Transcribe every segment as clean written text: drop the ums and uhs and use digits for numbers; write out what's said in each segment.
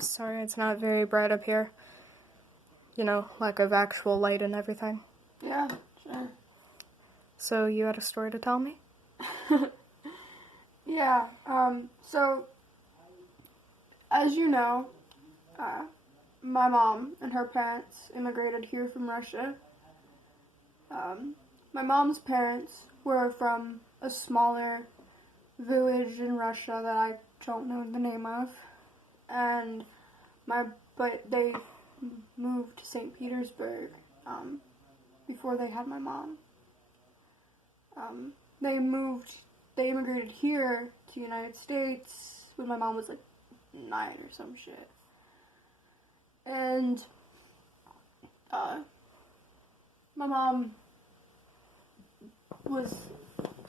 Sorry, it's not very bright up here. You know, lack of actual light and everything. Yeah, sure. So you had a story to tell me? Yeah, so, as you know, my mom and her parents immigrated here from Russia. My mom's parents were from a smaller village in Russia that I don't know the name of, and but they moved to St. Petersburg before they had my mom. They immigrated here to the United States when my mom was like 9 or some shit. And my mom was,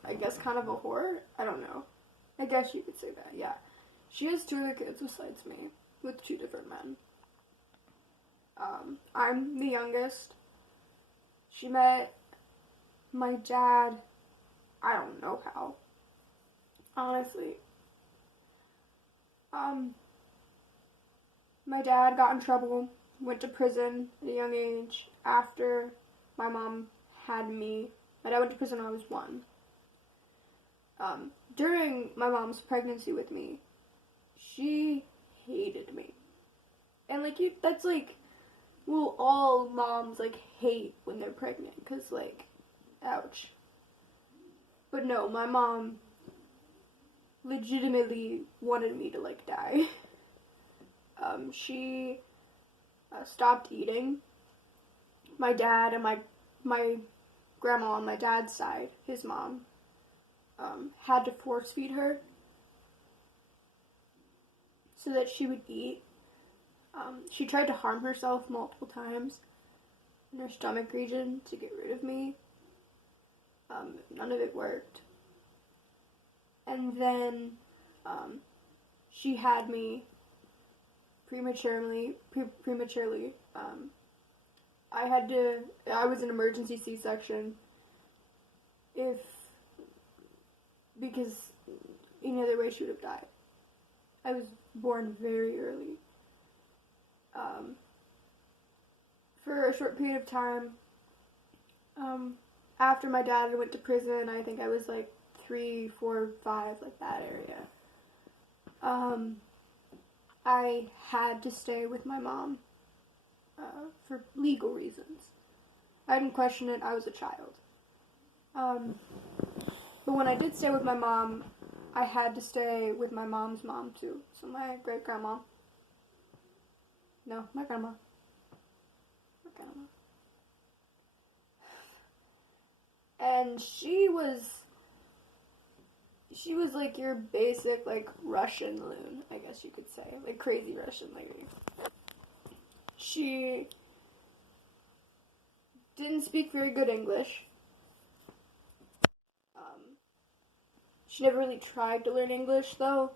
I guess, kind of a whore. I don't know. I guess you could say that, yeah. She has 2 other kids besides me, with 2 different men. I'm the youngest. She met my dad, I don't know how, honestly. My dad got in trouble, went to prison at a young age after my mom had me. My dad went to prison when I was 1. During my mom's pregnancy with me, she hated me. And, that's, well, all moms, hate when they're pregnant, because, ouch. But no, my mom legitimately wanted me to, die. She stopped eating. My dad and my grandma on my dad's side, his mom, had to force feed her so that she would eat. She tried to harm herself multiple times in her stomach region to get rid of me. None of it worked. And then she had me prematurely. I was an emergency C-section because any other way she would have died. I was born very early. For a short period of time, after my dad went to prison, I think I was 3, 4, 5, that area. I had to stay with my mom for legal reasons. I didn't question it, I was a child. But when I did stay with my mom, I had to stay with my mom's mom too. So my great-grandma. No, my grandma. My grandma. And she was your basic, Russian loon, I guess you could say. Crazy Russian lady. She didn't speak very good English. She never really tried to learn English, though.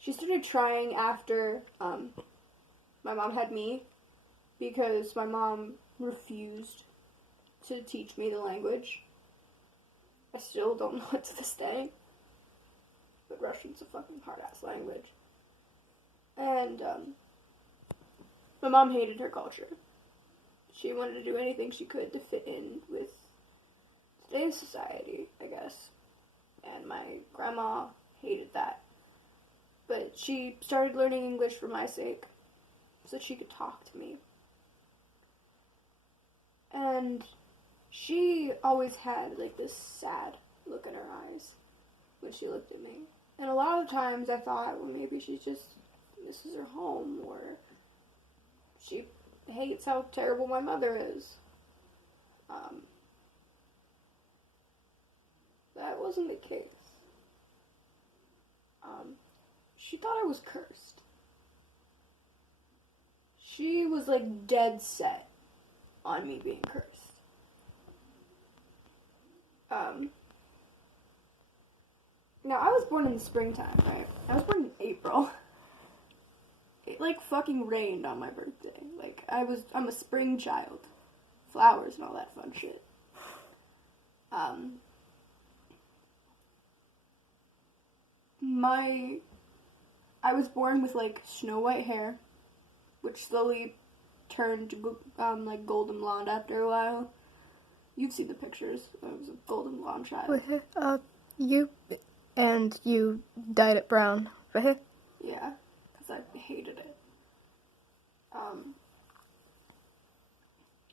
She started trying after my mom had me, because my mom refused to teach me the language. I still don't know it to this day, but Russian's a fucking hard-ass language. And my mom hated her culture. She wanted to do anything she could to fit in with today's society, I guess. And my grandma hated that. But she started learning English for my sake, so that she could talk to me. And she always had, this sad look in her eyes when she looked at me. And a lot of times I thought, well, maybe she just misses her home, or she hates how terrible my mother is. That wasn't the case. She thought I was cursed. She was, dead set on me being cursed. Now, I was born in the springtime, right? I was born in April. It, fucking rained on my birthday. I'm a spring child. Flowers and all that fun shit. I was born with like snow white hair, which slowly turned like golden blonde after a while. You've seen the pictures. I was a golden blonde child. You dyed it brown. Yeah, because I hated it.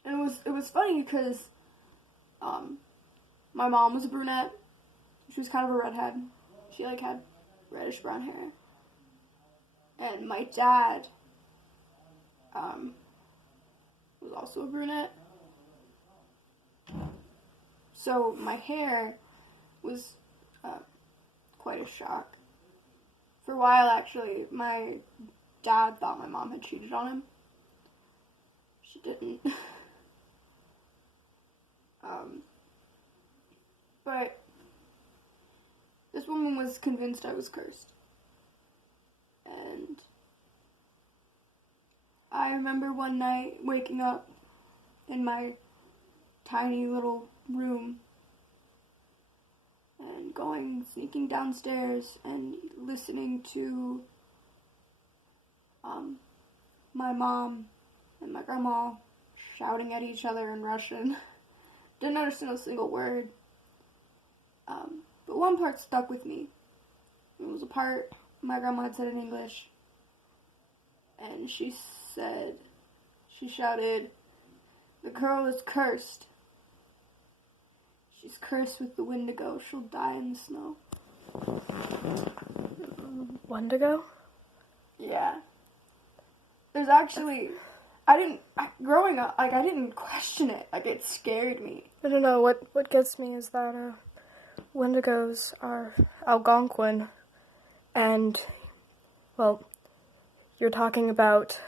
And it was funny because my mom was a brunette. She was kind of a redhead. She like had reddish brown hair. And my dad was also a brunette. So my hair was quite a shock. For a while, actually, my dad thought my mom had cheated on him. She didn't. But this woman was convinced I was cursed. And I remember one night waking up in my tiny little room and sneaking downstairs and listening to my mom and my grandma shouting at each other in Russian. Didn't understand a single word. But one part stuck with me. It was a part my grandma had said in English. And she shouted, "The girl is cursed. She's cursed with the Wendigo. She'll die in the snow." Wendigo? Yeah. There's actually, growing up, like, I didn't question it. Like, it scared me. I don't know, what gets me is that, Wendigos are Algonquin, and, well, you're talking about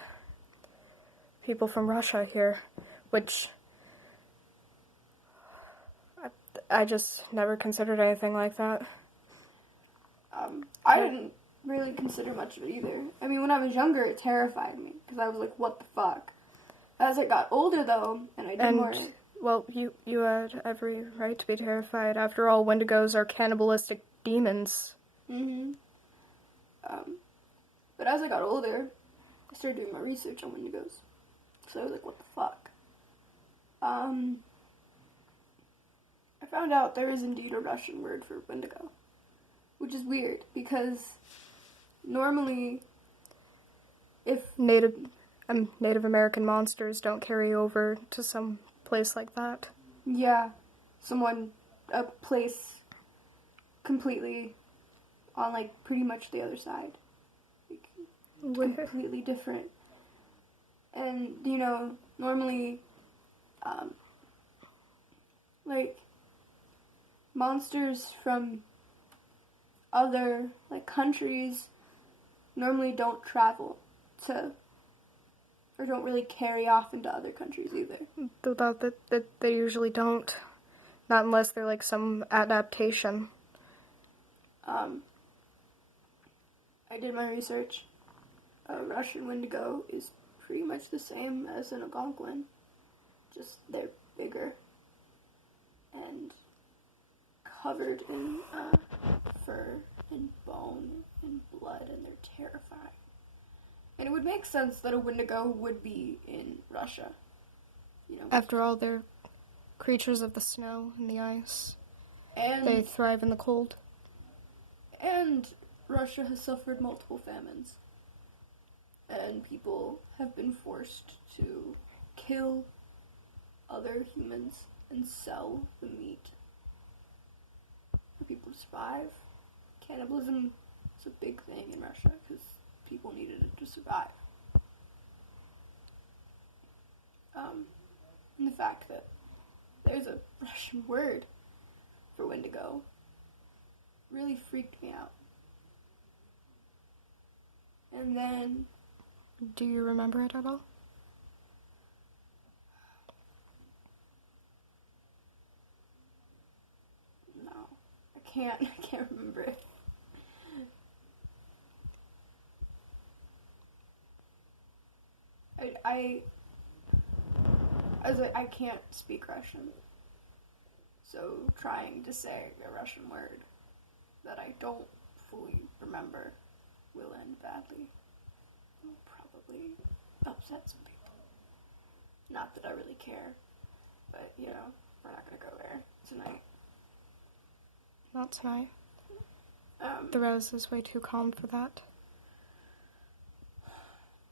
people from Russia here, which I just never considered anything like that. I didn't really consider much of it either. I mean, when I was younger, it terrified me, because I was like, what the fuck? As I got older, though, and I did more... Well, you had every right to be terrified. After all, Wendigos are cannibalistic demons. Mm-hmm. But as I got older, I started doing my research on Wendigos. So I was like, what the fuck? I found out there is indeed a Russian word for Wendigo. Which is weird, because normally, if... Native American monsters don't carry over to some place like that. Yeah, a place completely on, like, pretty much the other side. Like, completely different. And, you know, normally, like, monsters from other, like, countries normally don't travel to, or don't really carry off into other countries either. That they usually don't. Not unless they're like some adaptation. I did my research. A Russian Wendigo is pretty much the same as an Algonquin. Just they're bigger and covered in fur and bone and blood, and they're terrifying. And it would make sense that a Wendigo would be in Russia. You know, After all, they're creatures of the snow and the ice. and They thrive in the cold. and Russia has suffered multiple famines, and people have been forced to kill other humans and sell the meat for people to survive. Cannibalism is a big thing in Russia because people needed it to survive. And the fact that there's a Russian word for Wendigo really freaked me out. And then... Do you remember it at all? No, I can't remember it. I can't speak Russian, so trying to say a Russian word that I don't fully remember will end badly. It'll probably upset some people. Not that I really care, but, you know, we're not gonna go there tonight. Not tonight. The rose is way too calm for that.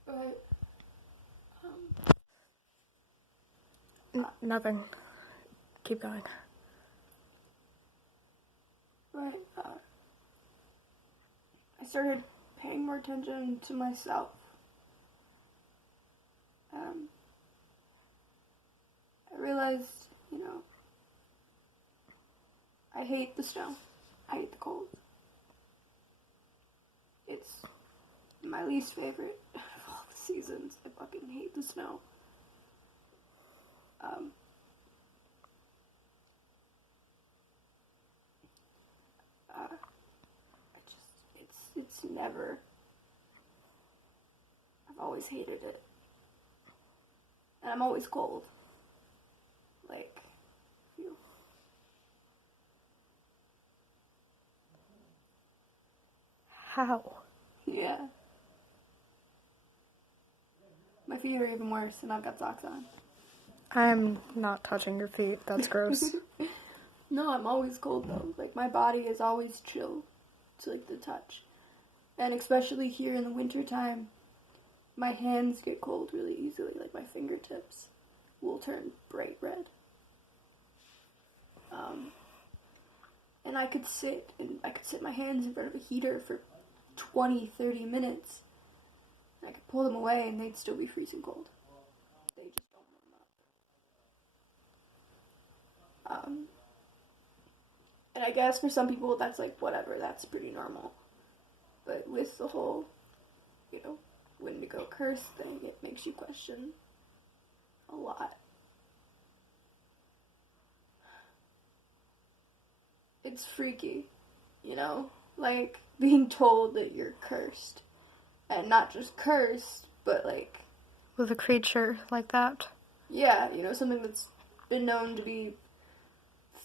But, Nothing. Keep going. but, I started paying more attention to myself. I realized, you know, I hate the snow. I hate the cold. It's my least favorite of all the seasons. I fucking hate the snow. It's never. I've always hated it. And I'm always cold. Like, you. How? Yeah. My feet are even worse, and I've got socks on. I'm not touching your feet. That's gross. No, I'm always cold though. Like, my body is always chill to, like, the touch. And especially here in the wintertime, my hands get cold really easily. Like, my fingertips will turn bright red. And I could sit my hands in front of a heater for 20, 30 minutes. And I could pull them away and they'd still be freezing cold. They just don't warm up. And I guess for some people that's like, whatever, that's pretty normal. But with the whole, you know, Wendigo curse thing, it makes you question a lot. It's freaky, you know? Like, being told that you're cursed. And not just cursed, but like... With a creature like that? Yeah, you know, something that's been known to be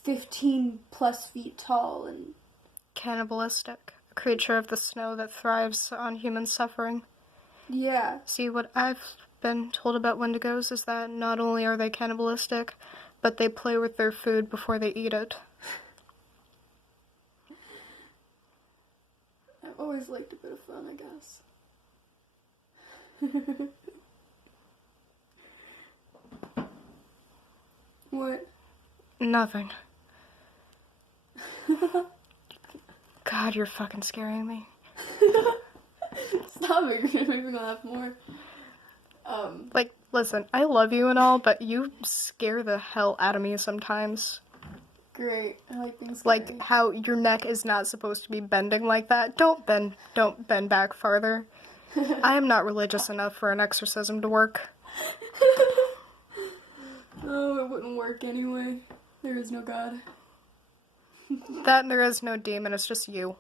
15 plus feet tall and... Cannibalistic. A creature of the snow that thrives on human suffering. Yeah. See, what I've been told about Wendigos is that not only are they cannibalistic, but they play with their food before they eat it. I've always liked a bit of fun, I guess. What? Nothing. God, you're fucking scaring me. Stop it, you're gonna make me laugh more. Like, listen, I love you and all, but you scare the hell out of me sometimes. Great, I like being scary. Like, how your neck is not supposed to be bending like that. Don't bend back farther. I am not religious enough for an exorcism to work. Oh, it wouldn't work anyway. There is no God. That and there is no demon, it's just you.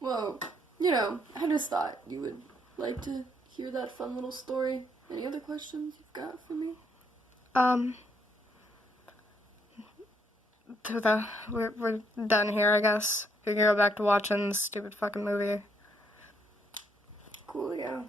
Well, you know, I just thought you would like to hear that fun little story. Any other questions you've got for me? We're done here, I guess. We can go back to watching this stupid fucking movie. Cool, yeah.